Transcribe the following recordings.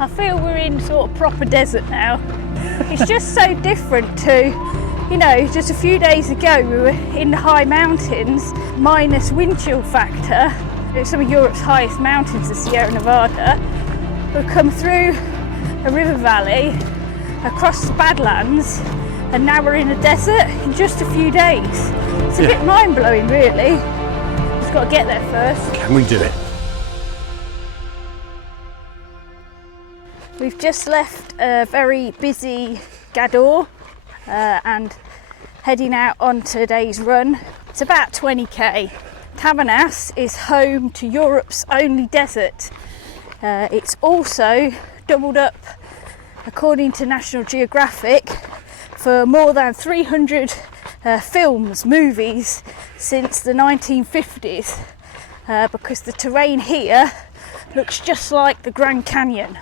I feel we're in sort of proper desert now. It's just so different to, you know, just a few days ago we were in the high mountains, minus wind chill factor. Some of Europe's highest mountains, the Sierra Nevada. We've come through a river valley, across the Badlands, and now we're in a desert in just a few days. It's a bit mind-blowing, really. Just got to get there first. Can we do it? We've just left a very busy Gádor and heading out on today's run. It's about 20k. Tabernas is home to Europe's only desert. It's also doubled up, according to National Geographic, for more than 300 movies since the 1950s, because the terrain here looks just like the Grand Canyon.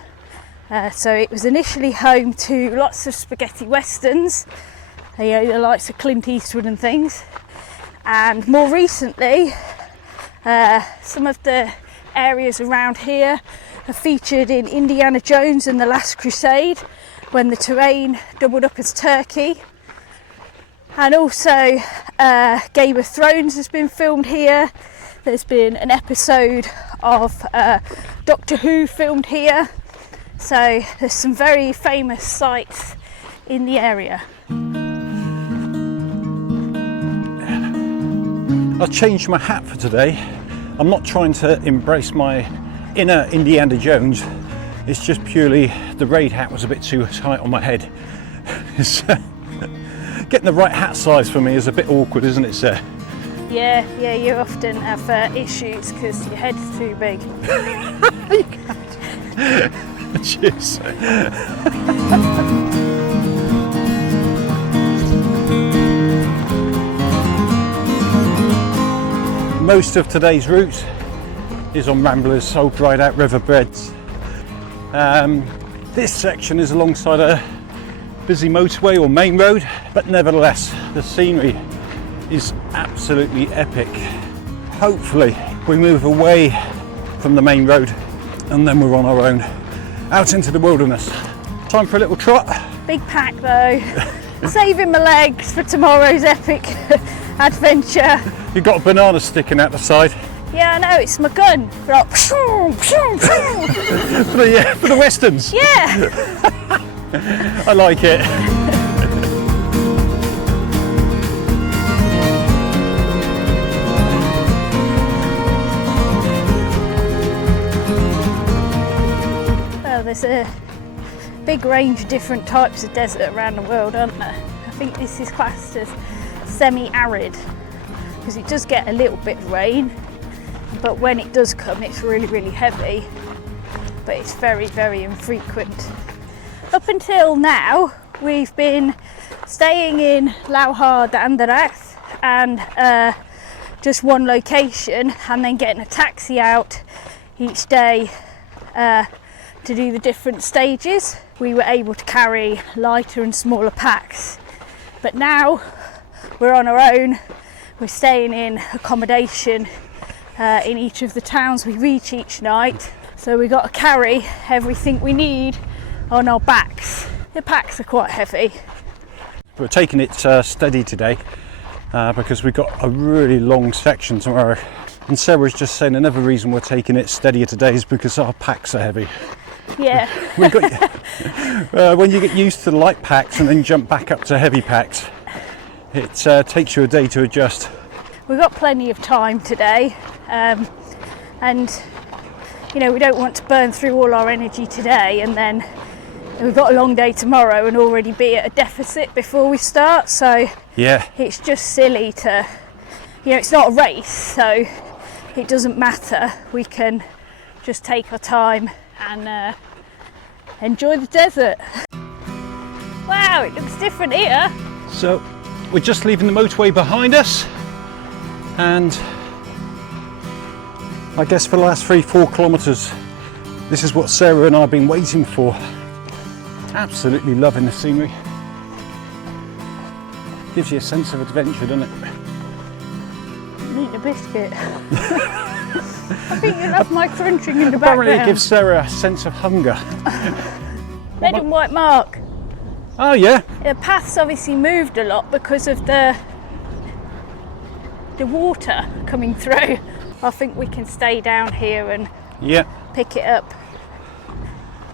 So it was initially home to lots of spaghetti westerns, you know, the likes of Clint Eastwood and things. And more recently, some of the areas around here are featured in Indiana Jones and the Last Crusade, when the terrain doubled up as Turkey. And also Game of Thrones has been filmed here. There's been an episode of Doctor Who filmed here. So there's some very famous sites in the area. I've changed my hat for today. I'm not trying to embrace my inner Indiana Jones. It's just purely the raid hat was a bit too tight on my head. Getting the right hat size for me is a bit awkward, isn't it, sir? Yeah, you often have issues because your head's too big. Cheers. Most of today's route is on ramblers, old dried out riverbeds. This section is alongside a busy motorway or main road, but nevertheless the scenery is absolutely epic. Hopefully we move away from the main road and then we're on our own out into the wilderness. Time for a little trot. Big pack though. Saving my legs for tomorrow's epic adventure. You've got a banana sticking out the side. Yeah, I know, it's my gun. For the westerns. Yeah. I like it. Well, there's a big range of different types of desert around the world, aren't there? I think this is classed as semi-arid because it does get a little bit of rain, but when it does come it's really, really heavy, but it's very, very infrequent. Up until now we've been staying in Lauhar de Andalusia and just one location, and then getting a taxi out each day to do the different stages. We were able to carry lighter and smaller packs, but now we're on our own. We're staying in accommodation in each of the towns we reach each night, so we've got to carry everything we need on our backs. The packs are quite heavy. We're taking it steady today because we've got a really long section tomorrow, and Sarah's just saying another reason we're taking it steadier today is because our packs are heavy. Yeah. When you get used to the light packs and then jump back up to heavy packs, it takes you a day to adjust. We've got plenty of time today, and you know, we don't want to burn through all our energy today and then we've got a long day tomorrow and already be at a deficit before we start. So yeah, it's just silly to, you know, it's not a race, so it doesn't matter. We can just take our time and enjoy the desert. Wow, it looks different here. So we're just leaving the motorway behind us, and I guess for the last 3-4 kilometres this is what Sarah and I have been waiting for. Absolutely loving the scenery. Gives you a sense of adventure, doesn't it? Eat a biscuit. I think you love my crunching in the Apparently background. it gives Sarah a sense of hunger. Red and white mark. Oh yeah. The path's obviously moved a lot because of the water coming through. I think we can stay down here and Yeah. pick it up.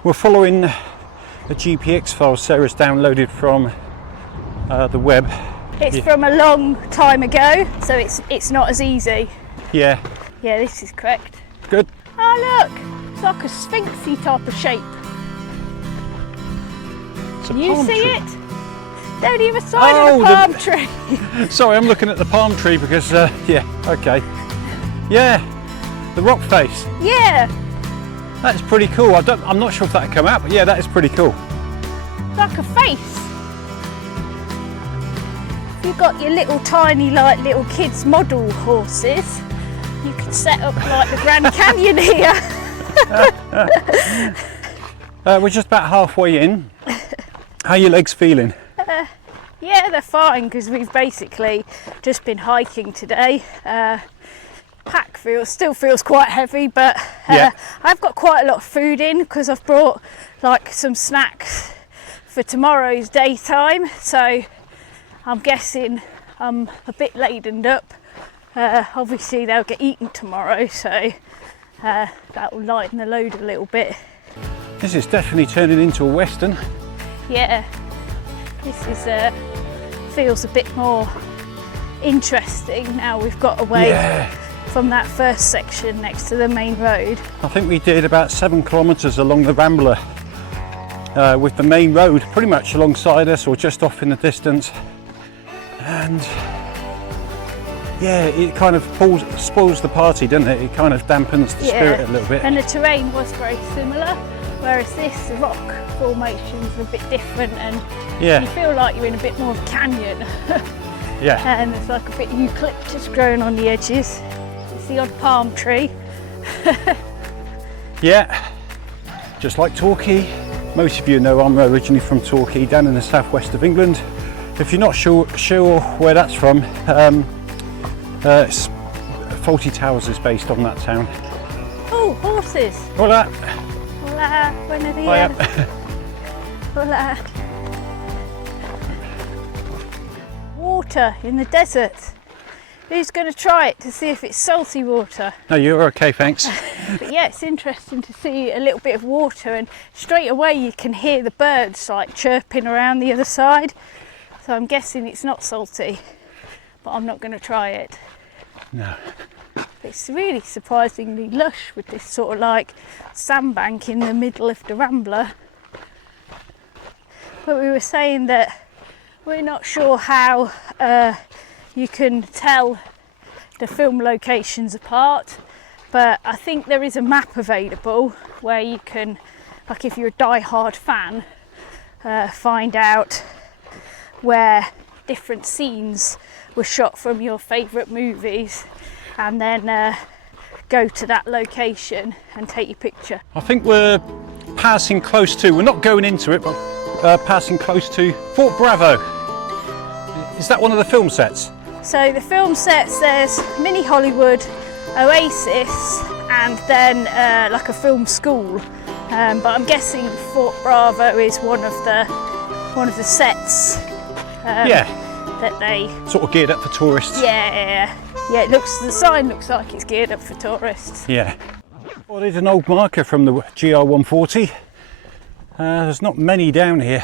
We're following a GPX file Sarah's downloaded from the web. It's from a long time ago, so it's not as easy. Yeah. Yeah, this is correct. Good. Oh look, it's like a sphinxy type of shape. It's a You palm see tree. it? Down the other side of the palm tree. Sorry, I'm looking at the palm tree because, yeah, okay. Yeah, the rock face. Yeah, That's pretty cool. I'm not sure if that'll come out, but yeah, that is pretty cool. like a face. You've got your little tiny, like little kids model horses. You could set up like the Grand Canyon here. We're just about halfway in. How are your legs feeling? Yeah, they're fine because we've basically just been hiking today. Pack still feels quite heavy, but Yeah. I've got quite a lot of food in because I've brought like some snacks for tomorrow's daytime. So I'm guessing I'm a bit ladened up. Obviously they'll get eaten tomorrow, so that will lighten the load a little bit. This is definitely turning into a western. Yeah, this is feels a bit more interesting now we've got away Yeah. from that first section next to the main road. I think we did about 7 kilometres along the Rambler with the main road pretty much alongside us or just off in the distance. And yeah, it kind of spoils the party, doesn't it? It kind of dampens the spirit a little bit. And the terrain was very similar, whereas this, the rock formation's a bit different, and you Yeah, feel like you're in a bit more of a canyon. yeah. And there's like a bit of eucalyptus growing on the edges. It's the odd palm tree. Yeah, just like Torquay. Most of you know I'm originally from Torquay, down in the southwest of England. If you're not sure where that's from, Fawlty Towers is based on that town. Oh, horses! Hola. Hola, buenos Hiya. dias. Hola. Water in the desert. Who's going to try it to see if it's salty water? No, you're okay, thanks. But yeah, it's interesting to see a little bit of water, and straight away you can hear the birds like chirping around the other side. So I'm guessing it's not salty, but I'm not going to try it. No. It's really surprisingly lush with this sort of like sandbank in the middle of the Rambler. But we were saying that we're not sure how you can tell the film locations apart, but I think there is a map available where you can, like if you're a die-hard fan, find out where different scenes were shot from your favourite movies, and then go to that location and take your picture. I think we're passing close to, we're not going into it, but passing close to Fort Bravo. Is that one of the film sets? So the film sets, there's Mini Hollywood, Oasis, and then like a film school. But I'm guessing Fort Bravo is one of the sets. Yeah. That they Sort of geared up for tourists. Yeah. It looks. The sign looks like it's geared up for tourists. Yeah. Well, there's an old marker from the GR140. There's not many down here.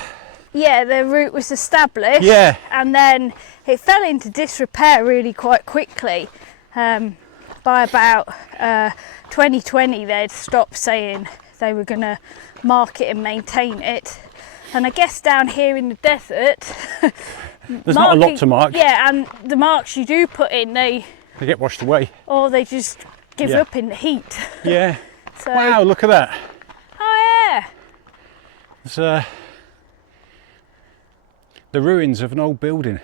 Yeah, the route was established. Yeah. And then it fell into disrepair really quite quickly. By about 2020, they'd stopped saying they were going to mark it and maintain it. And I guess down here in the desert, There's not a lot to mark. Yeah, and the marks you do put in, they get washed away. or they just give Yeah. up in the heat. Yeah. So, Wow, look at that. Oh yeah. It's the ruins of an old building.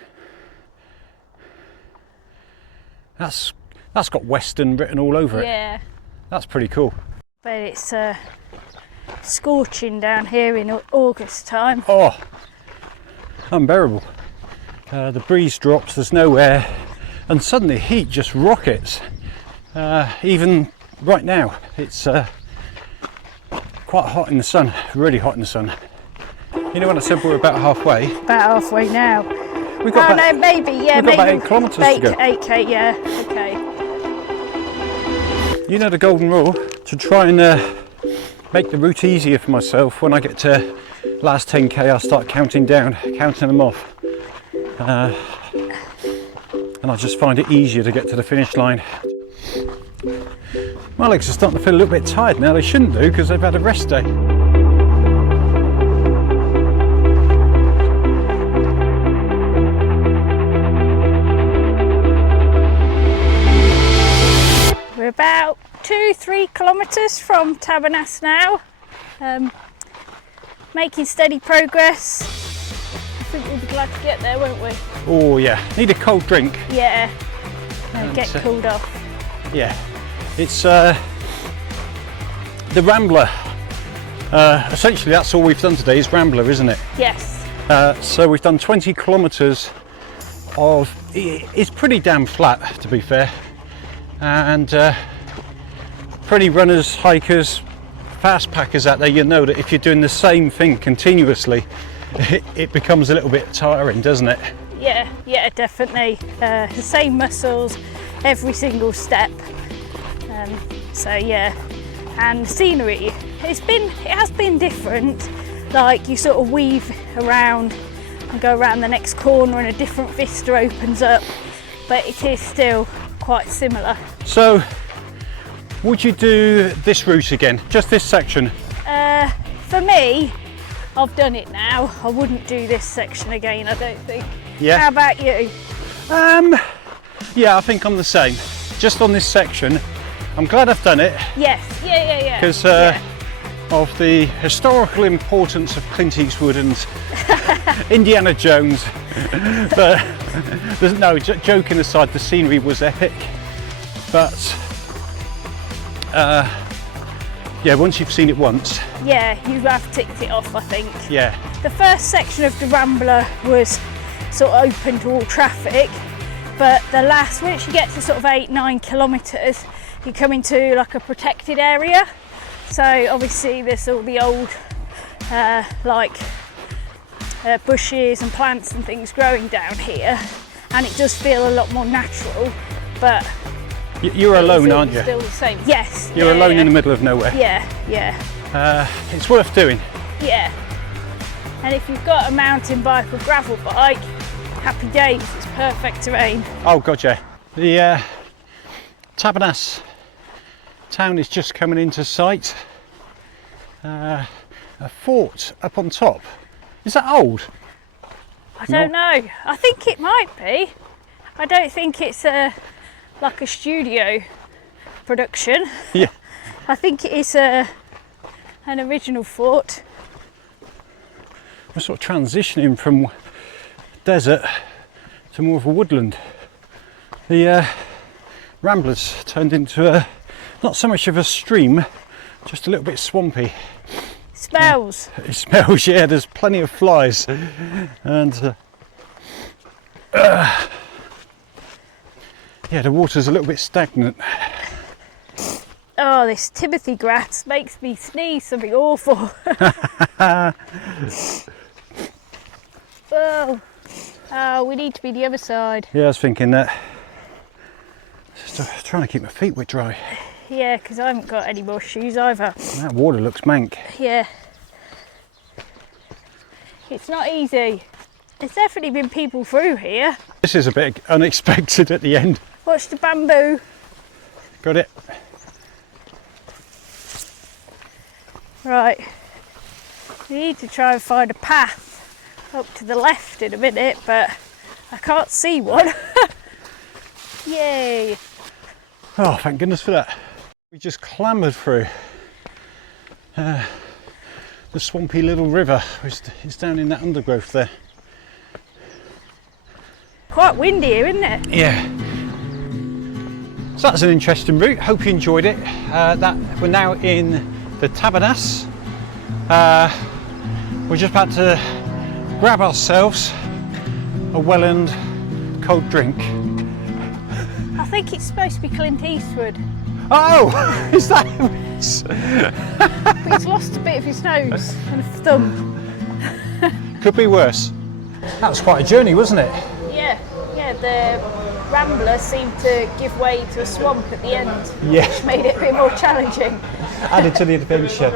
That's got Western written all over it. Yeah. That's pretty cool. But it's scorching down here in August time. Oh, unbearable. The breeze drops, there's no air, and suddenly heat just rockets. Even right now it's quite hot in the sun, really hot in the sun. You know when I said we're about halfway? About halfway now. We've got about, no, maybe, yeah, we've got about 8 kilometres to go. 8k, yeah, okay. You know the golden rule, to try and make the route easier for myself. When I get to last 10k, I'll start counting down, counting them off. And I just find it easier to get to the finish line. My legs are starting to feel a little bit tired now. They shouldn't do, because they've had a rest day. We're about 2-3 kilometres from Tabernas now, making steady progress. I think we'll be glad to get there, won't we? Oh yeah, need a cold drink. Yeah, and get cooled off. Yeah, it's the Rambler. Essentially that's all we've done today is Rambler, isn't it? Yes. So we've done 20 kilometres of, it's pretty damn flat to be fair. And for any runners, hikers, fast packers out there, you know that if you're doing the same thing continuously, it becomes a little bit tiring, doesn't it? Yeah, yeah, definitely. The same muscles every single step. So yeah, and the scenery, it has been different. Like you sort of weave around and go around the next corner and a different vista opens up, but it is still quite similar. So would you do this route again, just this section? For me, I've done it now. I wouldn't do this section again, I don't think. Yeah. How about you? Yeah, I think I'm the same. Just on this section, I'm glad I've done it. Yes, yeah. Because of the historical importance of Clint Eastwood and Indiana Jones. But no, joking aside, the scenery was epic. But yeah, once you've seen it once. Yeah, you have ticked it off, I think. Yeah. The first section of the Rambler was sort of open to all traffic, but the last, once you get to sort of 8-9 kilometres, you come into like a protected area. So obviously there's all the old bushes and plants and things growing down here, and it does feel a lot more natural. But you're alone, aren't you? Still the same. Yes. You're alone in the middle of nowhere. Yeah. It's worth doing. Yeah. And if you've got a mountain bike or gravel bike, happy days. It's perfect terrain. Oh god, yeah. The Tabernas town is just coming into sight. A fort up on top. Is that old? I don't know. I think it might be. I don't think it's like a studio production. Yeah. I think it is an original fort. We're sort of transitioning from desert to more of a woodland. The Ramblers turned into not so much of a stream, just a little bit swampy. Smells. It smells, yeah, there's plenty of flies. And yeah, the water's a little bit stagnant. Oh, this Timothy grass makes me sneeze something awful. Oh, we need to be the other side. Yeah, I was thinking that. Just trying to keep my feet wet dry. Yeah, because I haven't got any more shoes either. That water looks mank. Yeah. It's not easy. There's definitely been people through here. This is a bit unexpected at the end. Watch the bamboo. Got it. Right. We need to try and find a path up to the left in a minute, but I can't see one. Yay. Oh, thank goodness for that. We just clambered through the swampy little river. It's down in that undergrowth there. Quite windy here, isn't it? Yeah. So that's an interesting route. Hope you enjoyed it. We're now in the Tabernas. We're just about to grab ourselves a well-earned cold drink. I think it's supposed to be Clint Eastwood. Oh, is that? But he's lost a bit of his nose and a thumb. Could be worse. That was quite a journey, wasn't it? Yeah, the Rambler seemed to give way to a swamp at the end, Yeah. which made it a bit more challenging. Added to the adventure.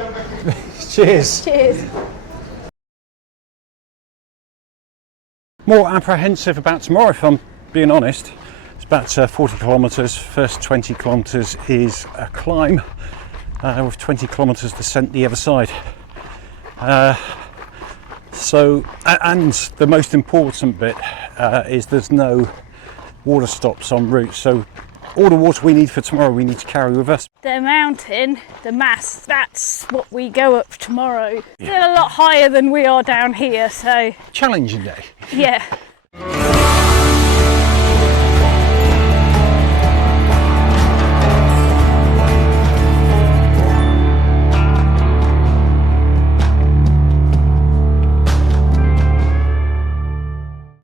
Cheers. Cheers. More apprehensive about tomorrow, if I'm being honest. It's about 40 kilometres. First 20 kilometres is a climb with 20 kilometres descent the other side. And the most important bit is there's no water stops en route. So all the water we need for tomorrow we need to carry with us. The mountain, the mass, that's what we go up tomorrow. Still a lot higher than we are down here, so Challenging day. yeah.